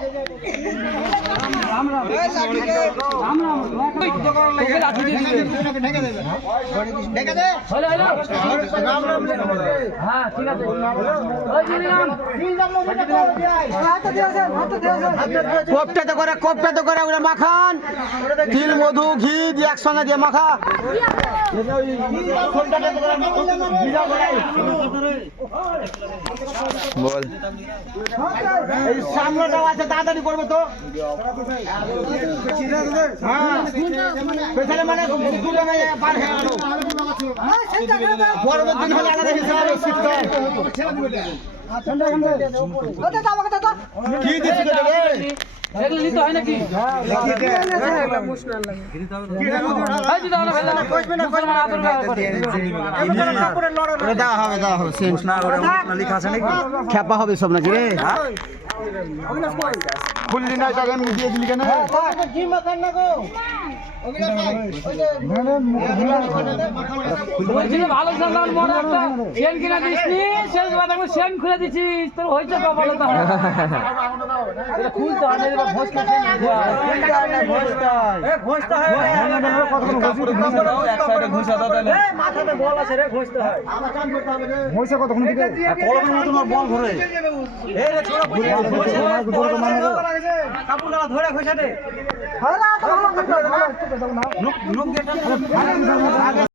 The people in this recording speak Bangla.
¡Vamos! কোপটাতে করে কোপটাতে করে ওটা মাখান। তিল মধু ঘি দিয়ে একসঙ্গে দিয়ে মাখা। বল। এই সামনেটাও আছে তাড়াতাড়ি করবে। তো হ্যাঁ পেছনে মানে দুটো মেয়ে পার হয়ে গেল। গরমের দিন হলে আলাদা হিসাব শীতকাল কি দিচ্ছি হয় না, না। খেপা হবে সব নাকি রে? খুললি না তাকে দিয়ে দিলি কেন? বলছিল ভালো সামান মনে একটা সেন কিনে দিসনি শেষ কথা আমি সেন খুলে দিছিস তোর হয়েছে কপালে তো খুলতে হয় না ভোজটা সেন দিতে হয়। হয়েছে কতক্ষণ